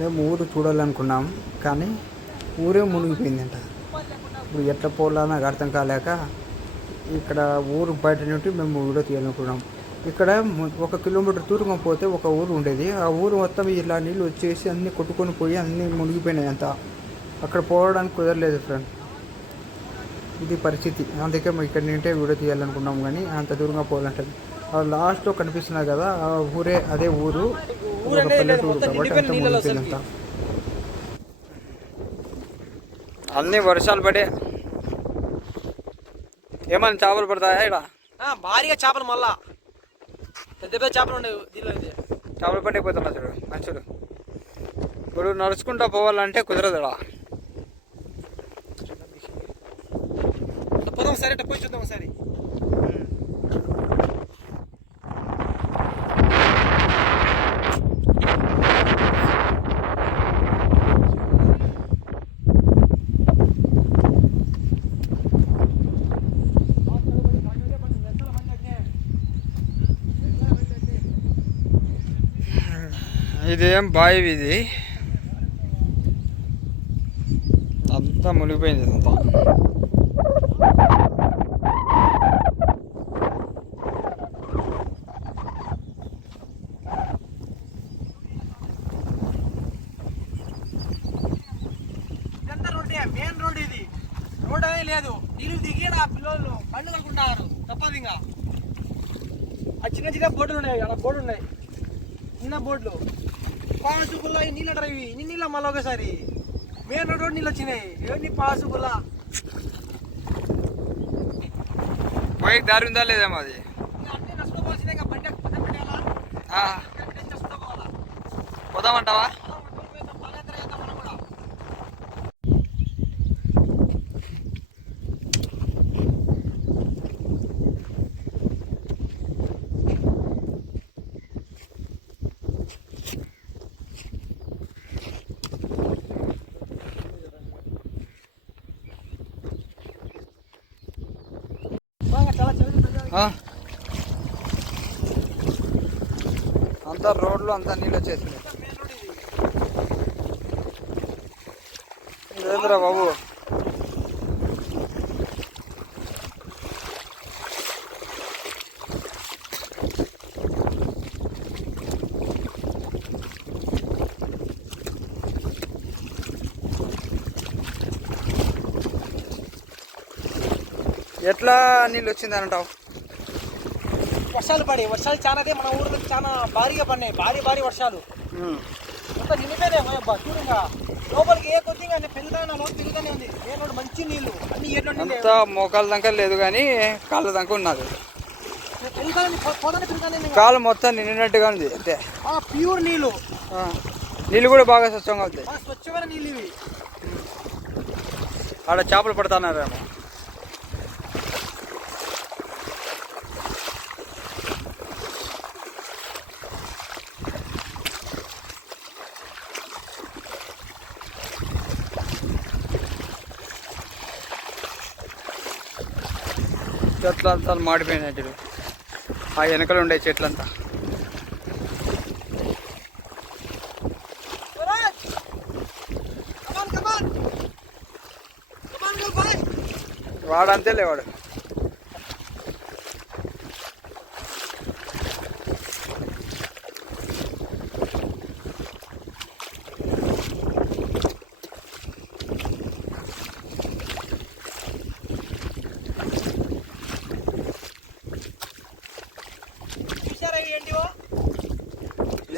మేము ఊరు చూడాలనుకున్నాం కానీ ఊరే మునిగిపోయిందంట. ఇప్పుడు ఎట్లా పోవాలో నాకు అర్థం కాలేక ఇక్కడ ఊరు బయట నుండి మేము వీడియో తీయాలనుకున్నాం. ఇక్కడ ఒక కిలోమీటర్ దూరం పోతే ఒక ఊరు ఉండేది. ఆ ఊరు మొత్తం ఇలా నీళ్ళు వచ్చేసి అన్నీ కొట్టుకొని పోయి అన్నీ మునిగిపోయినాయి అంత అక్కడ పోవడానికి కుదరలేదు ఫ్రెండ్ ఇది పరిస్థితి. అందుకే మేము ఇక్కడ నుంటే వీడియో తీయాలనుకున్నాం కానీ అంత దూరంగా పోవాలంటే లాస్ట్లో కనిపిస్తున్నారు కదా ఆ ఊరే అదే ఊరు. ఒక పల్లెటూరు కాబట్టి అంత మునిగిపోయిందంట అన్ని వర్షాలు పడే. ఏమైనా చేపలు పడతాయా ఇక్కడ? ఆ, భారీగా చేపలు మళ్ళా. పెద్ద పెద్ద చేపలు ఉండేవి దీనిలో అయితే. చేపలు పట్టిపోతున్నా చూడు మనుషులు. ఇప్పుడు నడుచుకుంటా పోవాలంటే కుదరదు పోదాం ఇట్లా పోయి చూద్దాం ఒకసారి. ఇదేం బావి ఇది అంతా మునిగిపోయింది ఇదంతా. ఇదంతా రోడ్డే మెయిన్ రోడ్ ఇది. రోడ్ అనేది లేదు. నీళ్ళు దిగి ఆ పిల్లలు బండ్లు కలుకుంటారు తప్పదు ఇంకా. ఆ చిన్న చిన్న బోర్డులు ఉన్నాయి అలా బోర్డు ఉన్నాయి. చిన్న బోర్డులు. పాసుగుల్లా ఈ నీళ్ళు డ్రైవ్ ఇన్ని నీళ్ళ మళ్ళీ ఒకసారి? మెయిన్ రోడ్ నీళ్ళు వచ్చినాయి. ఎవరిని పాసుగుల్లా పోయి దారి ఉందా లేదేమో అది అన్నీ నష్టపోవాల్సిందే ఇంకా బండి పక్కన పెట్టాలా ఆ, ఇక్కడ నష్టపోవాలా పోదామంటావా పాదయాత్ర చేద్దాం మనం కూడా బాగా చాలా చదువుతుంది ఆ? అంతా రోడ్లు అంతా నీళ్ళు వచ్చేసింది లేదురా ఇదేంద్రా బాబు? ఎట్లా నీళ్ళు వచ్చింది అంటావు? వర్షాలు పడి వర్షాలు చాలా మన ఊర్లో చాలా భారీగా పడినాయి. భారీ భారీ వర్షాలు. అంతా నిండిపోయినాయి. అబ్బా చూడంగా. లోపలికి ఏ కొద్దిగా పెరుగుతానే పెరుగుతానే ఉంది. ఏ రోడ్డు మంచి నీళ్ళు అన్ని ఏట్లో అంతా మోకాల దాకా లేదు కానీ కాళ్ళ దాకా ఉన్నది. కాలు మొత్తం నిండినట్టుగా ఉంది అంతే. ప్యూర్ నీళ్ళు. ఆ. నీళ్ళు కూడా బాగా స్వచ్ఛంగా అవుతాయి. స్వచ్ఛమైన నీళ్ళు ఇవి. ఆడ చేపలు పడుతున్నారేమో. చెట్లు అంతా మాడిపోయినాయి చూడు. ఆ వెనకలు ఉండే చెట్లంతా. స్వరాజ్! Come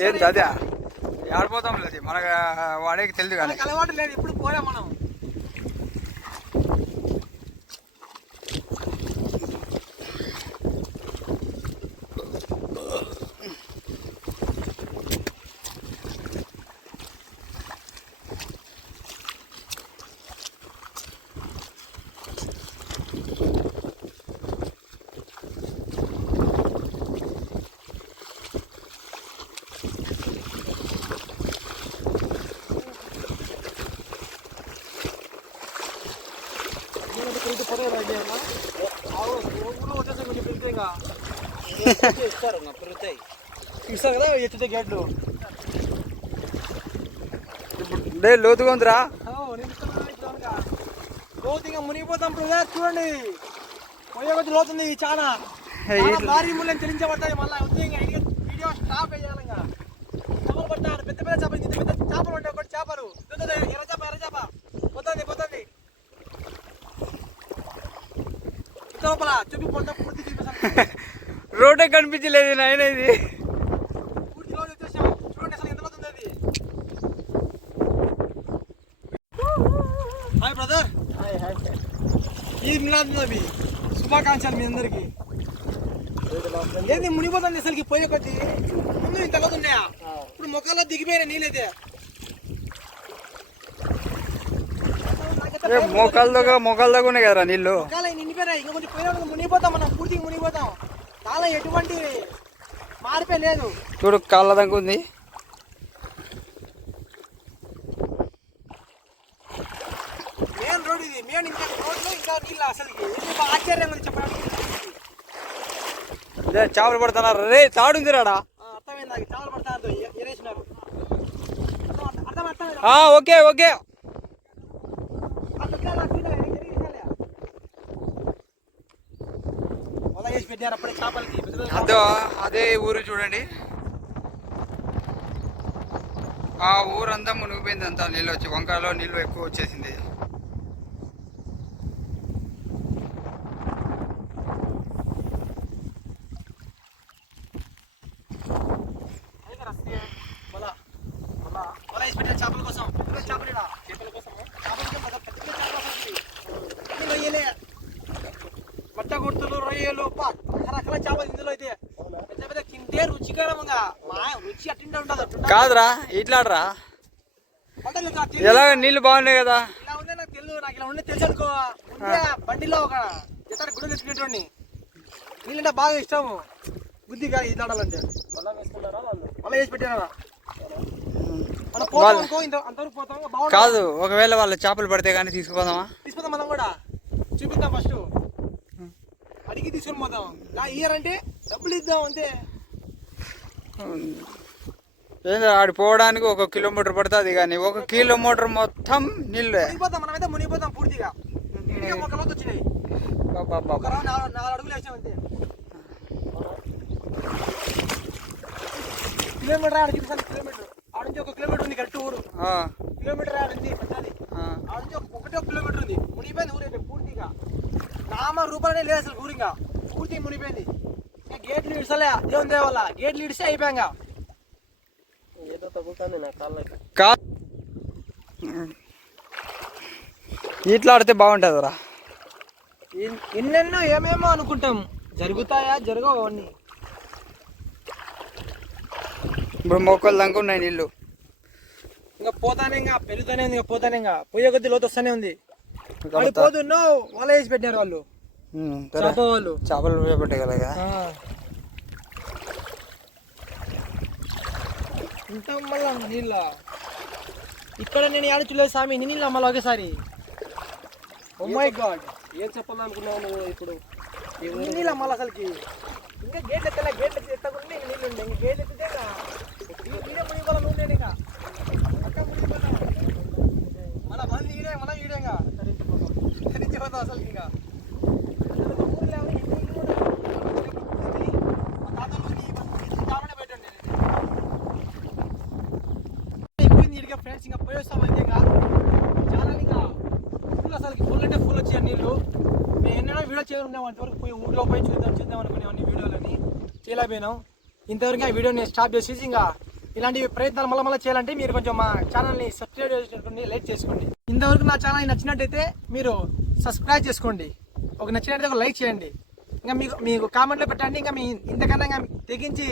ఏం అదే? ఆడిపోతాం లేదు మనకు వాడేకి తెలియదు కానీ. అలవాటు లేదు ఇప్పుడు పోయా మనం. రెడీ అన్నా ఊళ్ళో వచ్చేసి కొంచెం పెరిగితే ఇంకా ఇస్తారు ఇంకా. పెరుగుతాయి ఇస్తారు కదా ఎత్తితే గేట్లు. డే లోతుగా ఉందిరా. లోతు ఇంకా మునిగిపోతాం బ్రదర్ చూడండి. పోయే కొద్ది లోతుంది చాలా భారీ మూల్యం చెల్లించబడతాయి మళ్ళీ. వద్దు ఇంకా వీడియో స్టాప్ వేయాలి ఇంకా. చేపలు పెద్ద పెద్ద చేపలు పెద్ద చేపలు ఉంటాయి ఒకటి చేపలు. ఎర్ర చేప ఎర్ర చేప. పోతుంది పోతుంది లోపల చూపి పోతా పూర్తి చూపిస్తాను రోడ్డే కనిపించలేదు నాయన ఇది. పూర్తి రోజు వచ్చేసాం. చూడండి అసలు ఎంత పోతుంది అది హాయ్ బ్రదర్. హాయ్ హాయ్ ఈ మిలాద్ నబీ శుభాకాంక్షలు మీ అందరికి. ఏంది మునిగిపోతుంది అసలుకి పోయే కొద్ది? ముందు ఇంత లోతున్నాయా ఇప్పుడు మొక్కల్లో దిగిపోయినా నీళ్ళైతే మోకాళ్ళ దగ్గర మోకాళ్ళ దగ్గర ఉన్నాయి కదరా నీళ్ళు? మొక్కలు నిండిపోయినాయి. ఇంకా కొంచెం పోయినా మునిగిపోతాం మనం పూర్తిగా మునిగిపోతాం. చాలా ఎటువంటి మార్పే లేదు. చూడు కాళ్ళ దగ్గర ఉంది. మెయిన్ రోడ్ ఇది మెయిన్ ఇంకా రోడ్లో ఇంకా నీళ్ళు అసలుకి. ఇది బాగా ఆశ్చర్యంగా ఉంది చెప్పడానికి? ఇదే చేపలు పడుతున్నారు. రే తాడుంది రాడా? అర్థమైంది అర్థం అర్థం ఆ, ఓకే ఓకే వల వేసి పెట్టారు అప్పుడే చేపలకి పెద్ద పెద్ద అదో అదే ఊరు చూడండి. ఆ ఊరంతా మునిగిపోయింది అంతా నీళ్ళు వచ్చి వంకాయలో నీళ్ళు ఎక్కువ వచ్చేసింది. చేపల కోసం. చేపలు ఈడ. చేపల కోసం చేపల కోసం పెద్ద పెద్ద పెద్ద చేపలు అసలుకి. అన్ని రొయ్యలే మట్ట గుర్తులు రొయ్యలు పా రకరకాల చేపలు ఇందులో అయితే పెద్ద పెద్ద తింటే రుచికరంగా మా రుచి అట్టిండే ఉంటుంది అట్టుండ కాదురా ఇట్లాడరా. ఎలాగ నీళ్ళు బాగున్నాయి కదా? బండిలో ఒక గుడి తెచ్చుకునేటోడిని. నీళ్ళంటే బాగా ఇష్టము. బుద్ధిగా ఇట్లాడాలంటే. మళ్ళీ వేసి పెట్టారా కాదు ఒకవేళ వాళ్ళ చేపలు పడితే కానీ తీసుకుపోదామా? తీసుకుందాం మనం కూడా. చూపిద్దాం ఫస్ట్ అడిగి తీసుకొని పోతాం ఇలా ఇయర్ అంటే డబ్బులు ఇద్దాం అంతే. ఏంది ఆడి పోవడానికి ఒక కిలోమీటర్ పడుతుంది కానీ ఒక కిలోమీటర్ మొత్తం నీళ్ళే. Kilometre kilometre. ఆడ నుంచి ఒక కిలోమీటర్ ఉంది ఊరు. కిలోమీటర్ ఆడ ఉంది పెద్దది. ఆ. ఆడ నుంచి ఒక- ఒకటే ఒక కిలోమీటర్ ఉంది. మునిగిపోయింది ఊరైతే పూర్తిగా. నామ రూపాయలనే లేదు అసలు ఊరు ఇంకా. పూర్తిగా మునిగిపోయింది. ఇంకా గేట్లు ఇడిసలే దేవుని దేవల్ల? గేట్లు ఇడిస్తే అయిపోయాక ఏదో తగ్గుతుంది నా కాళ్ళకి కా ఇట్లా ఆడితే బాగుంటుందిరా ఎన్నెన్నో ఏమేమో అనుకుంటాం. జరుగుతాయా? జరగవు అవన్నీ? ఇప్పుడు మొక్కలు దాకా ఉన్నాయి నీళ్ళు. ఇంకా పోతానే ఇంకా పెరుగుతానే ఉంది ఇంకా పోతానే ఇంకా. పోయే కొద్ది లోతు వస్తానే ఉంది. ఇక్కడ వాళ్ళు వేసి పెట్టినారు వాళ్ళు. చేప వాళ్ళు. చేపలు చేపట్టగల ఉంటాం మళ్ళా నీళ్ళ? ఇక్కడ నేను ఏడ చూడలేదు స్వామి నీ నీళ్ళ మళ్ళీ ఒకేసారి. ఓ మై గాడ్ ఏం చెప్పాలనుకున్నావు నువ్వు ఇప్పుడు? నీళ్ళ మళ్ళీ అసలుకి. ఇంకా గేట్లు ఎత్తలే గేట్లు ఎత్తి ఎత్తకుండా ఇంకా నీళ్ళు ఉండే ఇంకా గేట్లు ఎత్తితే ఈడే మునిగిపోవాలి నువ్వు నేను ఇంకా? పక్క మునిగిపోతాం మన మంది ఈడే మనం ఈడే ఇంకా. తరించిపోతాం అసలు ఇంకా అసలు ఊర్లో ఎవరు ఈ ఊర్లో కూడా మా తాతలు ఈ ఈ దామనే పెట్టండి ఇప్పుడు నీట్గా ఫ్రెండ్స్ ఇంకా పోయేస్తాం అయితే ఇంకా చాలా ఇంకా ఫుల్ అసలు ఫుల్ అంటే ఫుల్ వచ్చాయి నీళ్ళు మేము ఎన్నైనా వీడియో చేయాలి ఉన్నాం అంతవరకు పోయి ఊళ్ళో పోయి చూద్దాం చూద్దాం అనుకునే అన్ని వీడియోలని. చేయలేకపోయినాం. ఇంతవరకు ఆ వీడియోని స్టాప్ చేసేసి ఇంకా ఇలాంటి ప్రయత్నాలు మళ్ళీ మళ్ళీ చేయాలంటే మీరు కొంచెం మా ఛానల్ని సబ్స్క్రైబ్ చేసుకోండి లైక్ చేసుకోండి. ఇంతవరకు నా ఛానల్ నచ్చినట్టయితే మీరు సబ్స్క్రైబ్ చేసుకోండి. ఒక నచ్చినట్టయితే ఒక లైక్ చేయండి. ఇంకా మీకు మీకు కామెంట్లో పెట్టండి. ఇంకా మీ ఇంతకన్నా ఇంకా తెగించి